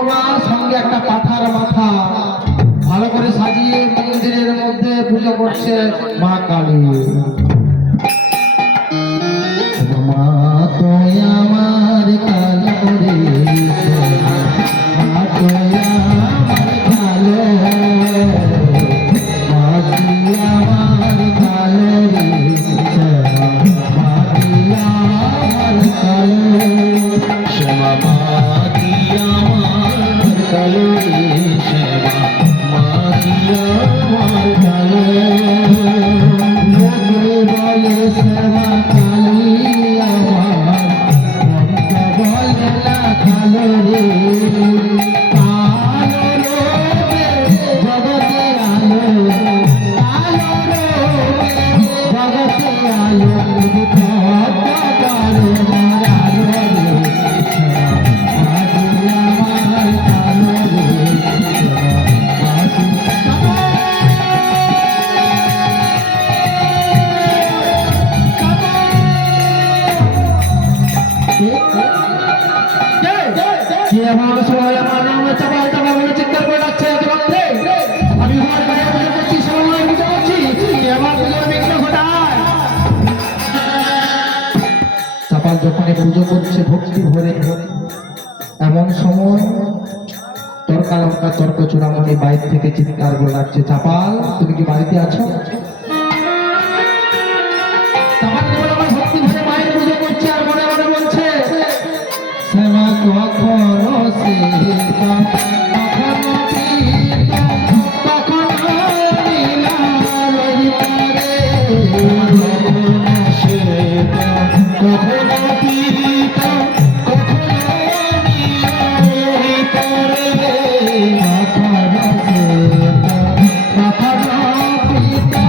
তোমার সঙ্গে একটা পাঠার মাথা ভালো করে সাজিয়ে মন্দিরের মধ্যে পুজো করছে মা কালী। মা তো আমার কালো রে, মা তো আমার কালো, মা তুই আমার কালো রে, মা তুই আমার কালো, শ্যামা মা তুই আমার কালো রে, শ্যামা মা তুই আমার কালো, লোকে বলে শ্যামা কালী আমার, মনটা বলে না কালো রে, কালো রোগে জগতে আলো, কালো রোগে জগতে আলো, কালো মারালো রে, শ্যামা আমার কালো রে, যখন পুজো করছে ভক্তি ভরে, এমন সময় তর্কা লঙ্কা তর্ক চূড়ামণি বাইরে থেকে চিৎকার করে ডাকছে, চাপাল তুমি কি বাড়িতে আছো? চাপাল কেবল আমার ভক্তি ভরে মায়ের পুজো করছে আর মনে মনে বলছে, শ্যামা কখনো সীতা, কখনো পিতা, কখনো নীলার রে, কখনো শ্বেতা, কখনো পিতা, কখনো নীলার রে, কখনো শ্বেতা, কখনো পিতা,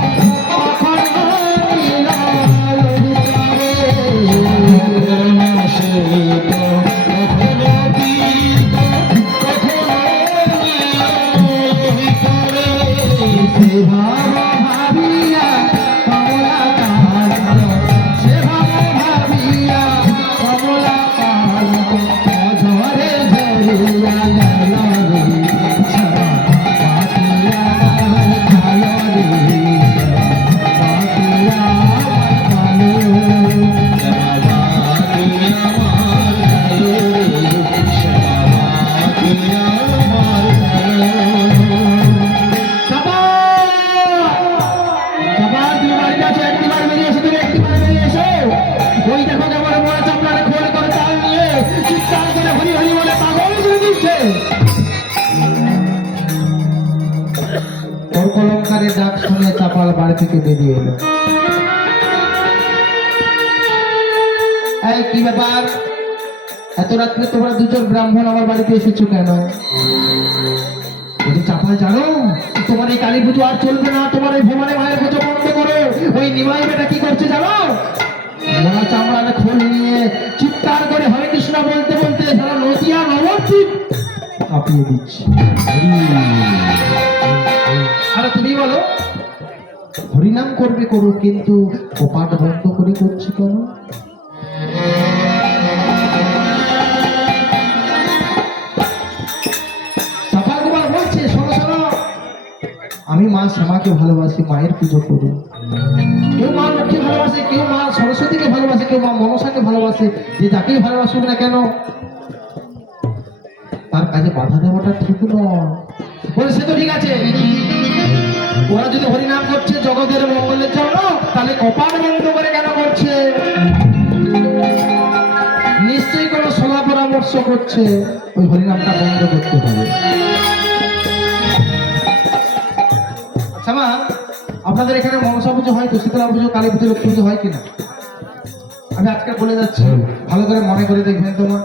কখনো নীলার রে, কখনো শ্বেতা, কখনো পিতা, কখনো নীলার রে, সে ভাব ভাবিয়া কমলা কান্ত, সে ভাব ভাবিয়া কমলা কান্ত, ঝরে ঝরিয়া গেল রে, শ্যামা পাতিয়া আমার কালো রে, পাতিয়া আমার কালো, শ্যামা পাতিয়া আমার কালো রে, শ্যামা পাতিয়া আমার কালো। সবার তুমি বাড়িতে আছো, একটিবার বেরিয়ে এসো, তুমি একটিবার বেরিয়ে এসো। ওই দেখো কেমন বড় চাপড়ার খোল করে তাল নিয়ে চিৎকার করে হরি হরি বলে পাগল করে দিচ্ছে। তর্কলঙ্কারের ডাক শুনে চাপাল বাড়ি থেকে বেরিয়ে এলো। এই কি ব্যাপার, এত রাত্রে তোমরা দুজন ব্রাহ্মণ আমার বাড়িতে এসেছো কেন? বলছি, চাপাল জানো তোমার এই কালী পুজো আর চলবে না, তোমার এই ভোমারে মায়ের পুজো বন্ধ করো। ওই নিমাই বেটা কি করছে জানো? মোড়া চামড়ার খোল নিয়ে চিৎকার করে হরে কৃষ্ণ বলতে বলতে সারা নদিয়া নবদ্বীপ কাঁপিয়ে দিচ্ছে। আরে তুমি বলো, হরিনাম করবে করো, কিন্তু কপাট বন্ধ করে করছে কেন? চাপাল কুমার বলছে, শোনো শোনো, আমি মা শ্যামাকে ভালোবাসি, মায়ের পুজো করি। কেউ মা লক্ষ্মী ভালোবাসে, কেউ মা সরস্বতীকে ভালোবাসে, কেউ মা মনসাকে ভালোবাসে। যে যাকেই ভালোবাসুক না কেন, তার কাজে বাধা দেওয়াটা ঠিক নয়। বলে সে তো ঠিক আছে, ওরা যদি হরিনাম করছে জগতের মঙ্গলের জন্য, তাহলে কপাল বন্ধ করে কেন করছে? নিশ্চয়ই কোনো সলা পরামর্শ করছে, ওই হরিনামটা বন্ধ করতে হবে। আচ্ছা মা, আপনাদের এখানে মনসা পুজো হয় তো, শীতলা পুজো, কালী পুজো, লক্ষ্মী পুজো হয় কিনা? আমি আজকে বলে যাচ্ছি, ভালো করে মনে করে দেখবেন। তোমার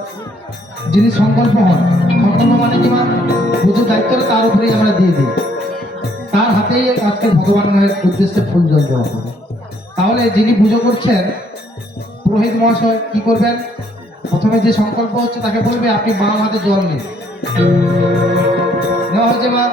যিনি সংকল্প হন, সংকল্প মানে কি মা, পুজোর দায়িত্বটা তার উপরেই আমরা দিয়ে দিই, তার হাতেই আজকে ভগবানের উদ্দেশ্যে ফুল জল দেওয়া হবে। তাহলে যিনি পুজো করছেন, পুরোহিত মহাশয় কি করবেন, প্রথমে যে সংকল্প হচ্ছে তাকে বলবে আপনি বাম হাতে জল নিন। নেওয়া হয়েছে মা?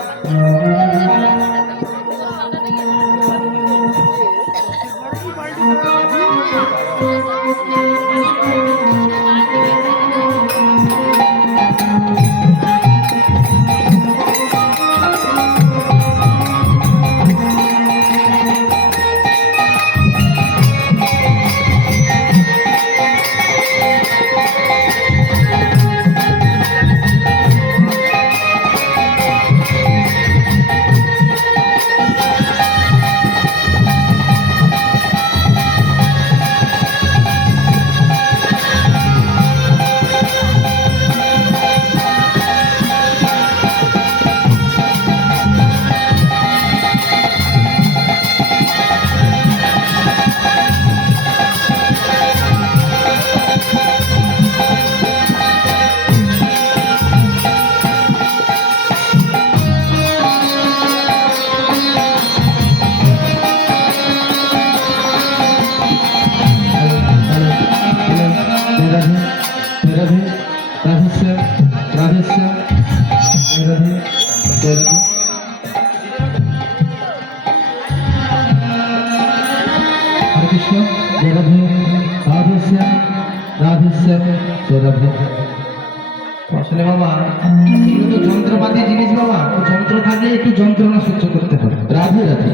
এগুলো তো যন্ত্রপাতি জিনিস বাবা, তো যন্ত্র থাকলে একটু যন্ত্রণা সহ্য করতে হবে। রাধে রাধে।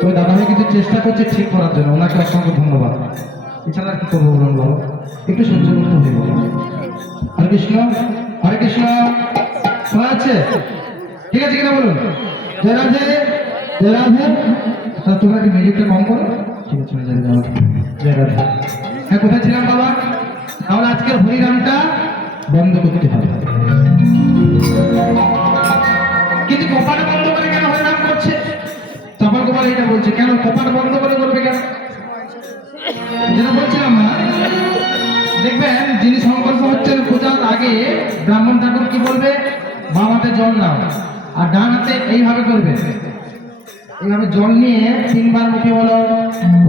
তো দাদা ভাই কিন্তু চেষ্টা করছে ঠিক করার জন্য, ওনাকে অসংখ্য ধন্যবাদ। এছাড়া আর কি করবো বলুন বাবা, একটু সহ্য করতে হবে বাবা। হরে কৃষ্ণ, হরে কৃষ্ণ, শোনা যাচ্ছে? ঠিক আছে কিনা বলুন? জয় রাধে, জয় রাধে। তা তোমরা কি মিউজিকটা কম করো? ঠিক আছে, জয় রাধে, জয় রাধে। হ্যাঁ, কোথায় ছিলাম বাবা? তাহলে আজকের হরিনামটা বন্ধ করতে হবে। কিন্তু কপাট বন্ধ করে কেন হরিনাম করছে? চাপাল গোপাল এটা বলছে, কেন কপাট বন্ধ করে করবে কেন? যেটা বলছিলাম না, দেখবেন যিনি সংকল্প হচ্ছেন পূজার আগে ব্রাহ্মণ ঠাকুর কি বলবে? বাম হাতে জল নাও, আর ডান হাতে এইভাবে করবে, এইভাবে জল নিয়ে 3 বার মুখে বলো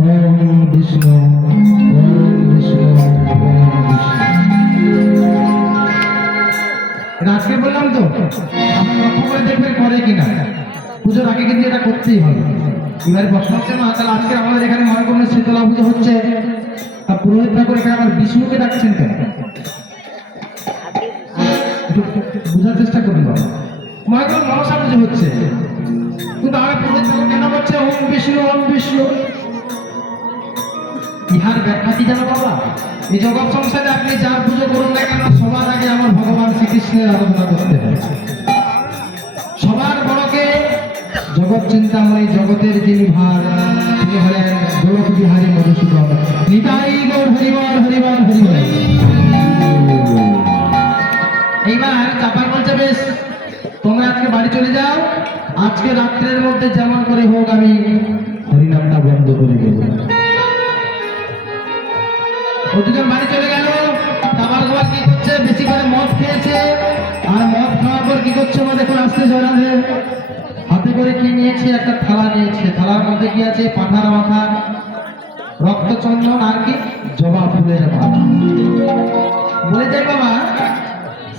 ওম বিষ্ণু, ওম বিষ্ণু, ওম বিষ্ণু। এটা আজকে বললাম তো, আপনি লক্ষ্য করে দেখবেন করে কিনা। পুজোর আগে কিন্তু এটা করতেই হবে। এবারে প্রশ্ন হচ্ছে না, তাহলে আজকে আমাদের এখানে মনে করুন শীতলা পুজো হচ্ছে, তা পুরোহিত ঠাকুর এখানে আবার বিষ্ণুকে ডাকছেন কেন? একটু বোঝার চেষ্টা করুন বাবা। মনে করুন মনসা পুজো হচ্ছে, কিন্তু আমার পুরোহিত ঠাকুর কেন বলছে ওম বিষ্ণু, ওম বিষ্ণু? ইহার ব্যাখ্যা কি জানো বাবা? এই জগৎ সংসারে আপনি যার পুজো করুন না কেন, সবার আগে আমার ভগবান শ্রীকৃষ্ণের আরাধনা করতে হবে। সবার বড়কে জগৎ চিন্তাময়, জগতের যিনি ভার, তিনি হলেন গোলক বিহারী মধুসূদন। নিতাই গৌর হরিবল, হরিবল, হরিবল। এইবার চাপার বলছে বেশ, তোমরা আজকে বাড়ি চলে যাও, আজকে রাত্রের মধ্যে যেমন করে হোক আমি হরিনামটা বন্ধ করে দেব। দুজন বাড়ি চলে গেল। চাপার গোপাল কি করছে? বেশি করে মদ খেয়েছে, আর মদ খাওয়ার পর কি করছে? দেখুন আসতে জড়াবে, হাতে করে কি নিয়েছে? একটা থালা নিয়েছে, থালার মধ্যে কি আছে? পাঠার মাথা, রক্তচন্দন, আর কি জবা ফুলের মালা। বলে যাই বাবা,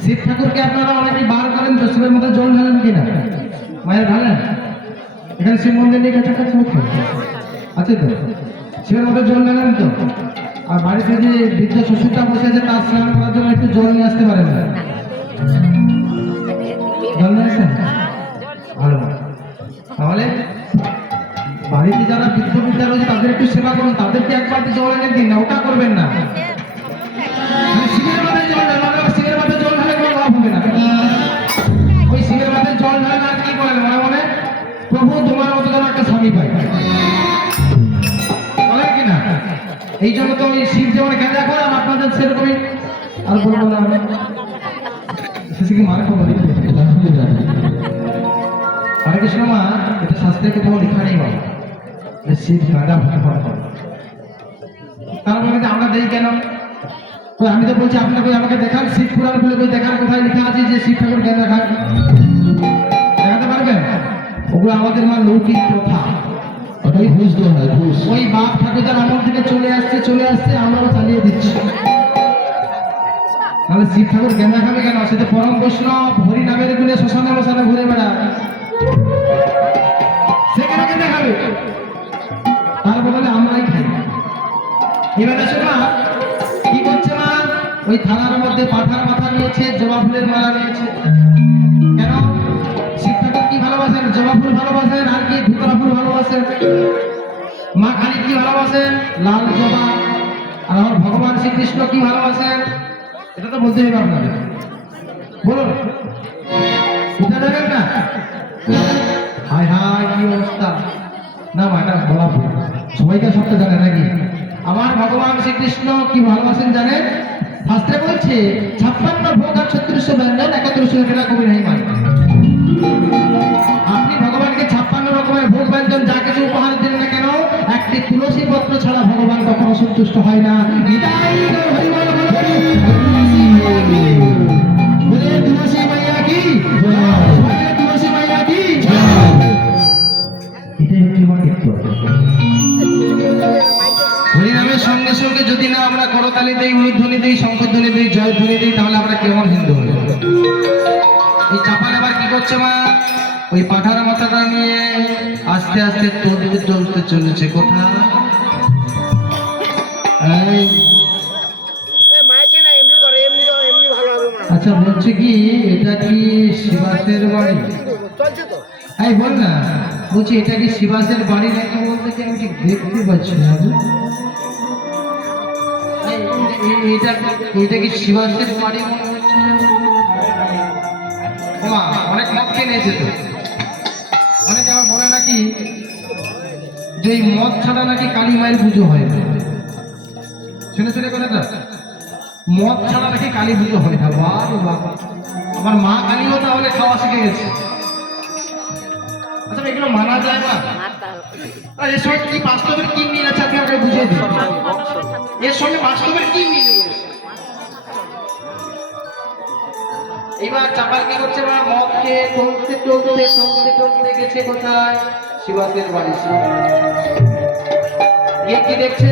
শিব ঠাকুরকে আপনারা অনেকে বার করেন তো, শিবের মধ্যে জল ঢালেন কিনা? মায়ের ঢালেন? এখানে শিব মন্দির নিয়ে কাছাকাছি আছে তো, শিবের মধ্যে জল ঢালেন তো? আর বাড়িতে যে বৃদ্ধ শ্বশুরটা বসে আছে, তার স্নান করার জন্য একটু জল নিয়ে আসতে পারেন না? জল নিয়ে আসেন? ভালো। তাহলে বাড়িতে যারা বৃদ্ধ বৃদ্ধা রয়েছে তাদের একটু সেবা করুন, তাদেরকে এক বালতি জল এনে দিন না, ওটা করবেন না। শিবের মাথায় জল ঢালেন, শিবের মাথায় জল ঢালে কোনো লাভ হবে না। ওই শিবের মাথায় জল ঢালেন আর কি করেন মনে মনে, প্রভু তোমার মতো যেন একটা স্বামী পাই, বলেন কিনা? এই জন্য তো ওই শিব যেমন গাঁজা করে, আর আপনাদের সেরকমই। আর বলবো না, শেষে কি মারে খবর দিতে হরে কৃষ্ণ মা, এটা শাস্ত্রে কোথাও লেখা নেই বাবা যে শিব গাঁজা ভক্ষণ করে। তার মানে আমরা দেই কেন? তো আমি তো বলছি আপনাকে, আমাকে দেখান শিব পুরাণ খুলে বই দেখান, কোথায় লেখা আছে যে শিব ঠাকুর গাঁজা খান? দেখাতে পারবেন? ওগুলো আমাদের মা লৌকিক প্রথা, ওটাই ঘুষ দেওয়া হয়, ঘুষ। ওই বাপ ঠাকুরদার আমল থেকে চলে আসছে, আমরাও চালিয়ে দিচ্ছি। তাহলে শিব ঠাকুর গেঁদা খাবে কেন? সে তো পরম বৈষ্ণব, হরি নামের গুণে শ্মশানে মশানে ঘুরে বেড়ায়, সে কেন গেঁদা খাবে? তার বদলে আমরাই খাই। এবার আসো মা, কি করছে মা? ওই থালার মধ্যে পাঠার মাথা নিয়েছে, জবা ফুলের মালা নিয়েছে। কেন? শিব ঠাকুর কি ভালোবাসেন? জবা ফুল ভালোবাসেন, আর কি ধুতরা ফুল ভালোবাসেন। মা কালী কি ভালোবাসেন? লাল জবা। আর আমার ভগবান শ্রীকৃষ্ণ কি ভালোবাসেন? এটা তো বলতে হবে আপনাদের, বলুন। বুঝতে পারবেন না? হায় হায় কি অবস্থা! না মা, এটা বলা ভুল, সবাইকে সবটা জানে নাকি? আমার ভগবান শ্রীকৃষ্ণ কি ভালোবাসেন জানেন? শাস্ত্রে বলছে 56 ভোগ আর 3600 ব্যঞ্জন, 71 খেলা কবি নাই মানে। আপনি ভগবানকে 56 রকমের ভোগ ব্যঞ্জন যা কিছু উপহার দেন না কেন, একটি তুলসী পত্র ছাড়া ভগবান কখনো সন্তুষ্ট হয় না। নিতাই গৌর হরিবল, বলে তুলসী মাইয়া কি, তুলসী মাইয়া কি। এটাই হচ্ছে আমার ক্ষেত্র। হরিনামের সঙ্গে সঙ্গে যদি না আমরা করতালি দেই, উলুধ্বনি দেই, শঙ্খধ্বনি দেই, জয়ধ্বনি দেই, তাহলে আমরা কেমন হিন্দু হই? এই চাপাল আবার কি করছে মা? ওই পাঠার মাথাটা নিয়ে আস্তে আস্তে চলতে চলেছে। কোথায়? আচ্ছা, বলছে কি এটা কি শিবাসের বাড়ি? এই বল না, বলছি এটা কি শিবাসের বাড়ি নাকি বলতে কি আমি ঠিক দেখতে পাচ্ছি না। এটা কি শিবাসের বাড়ি মনে হচ্ছে? ওমা, অনেক মদ খেয়ে নিয়েছে তো। অনেকে আবার বলে নাকি যে এই মদ ছাড়া নাকি কালী মায়ের পুজো হয় না। শুনে কথাটা, মদ ছাড়া নাকি কালী পুজো হয় না। বাবা, আমার মা কালীও তাহলে খাওয়া শিখে গেছে। আচ্ছা, এগুলো মানা যায় না? এর সঙ্গে কি বাস্তবের কি মিল আছে আপনি আমাকে বুঝিয়ে দিন। এর সঙ্গে বাস্তবের কি মিল? এবার চাপাল কি করছে? মদ খেয়ে টলতে গেছে কোথায়? শিবাসের বাড়ি। গিয়ে কি দেখছে?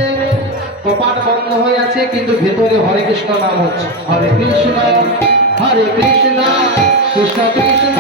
কপাট বন্ধ হয়ে আছে, কিন্তু ভেতরে হরে কৃষ্ণ নাম হচ্ছে। হরে কৃষ্ণ কৃষ্ণ কৃষ্ণ